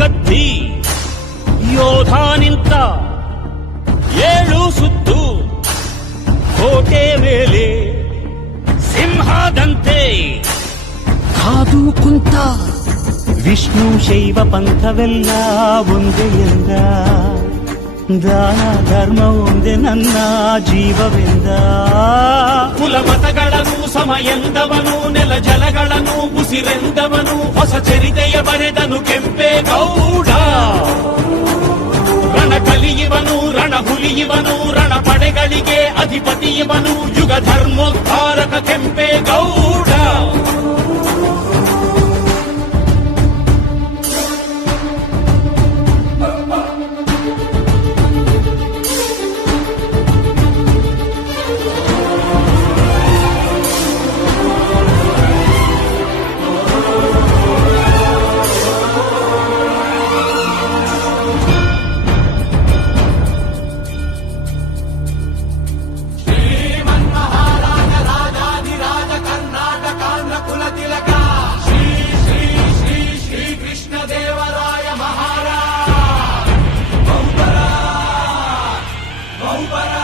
ಗದ್ದಿ ಯೋಧ ನಿಂತ 7 ಸುತ್ತು ಕೋಟೆ ಮೇಲೆ ಸಿಂಹದಂತೆ ಕಾದು ಕುಂತ ವಿಷ್ಣು ಶೈವ ಪಂಥವೆಲ್ಲ ಒಂದೇ ಎಂದ ದಾನ ಧರ್ಮ ಒಂದೇ ನನ್ನ ಜೀವವೆಂದ ಕುಲಮತಗಳನ್ನು ಸಮ ಎಂದವನು ನೆಲ ಜಲಗಳನ್ನು ಉಸಿರೆಂದವನು ಹೊಸ ಚರಿತೆಯ ಬರೆದನು ಕೆಂಪೇಗೌಡ ರಣ ಕಲಿಯುವನು ರಣ ಹುಲಿಯುವನು ರಣ ಪಡೆಗಳಿಗೆ ಅಧಿಪತಿಯುವನು ಯುಗ ಧರ್ಮೋದ್ಧಾರಕ ಕೆಂಪೇಗೌಡ ಬಹುಪರ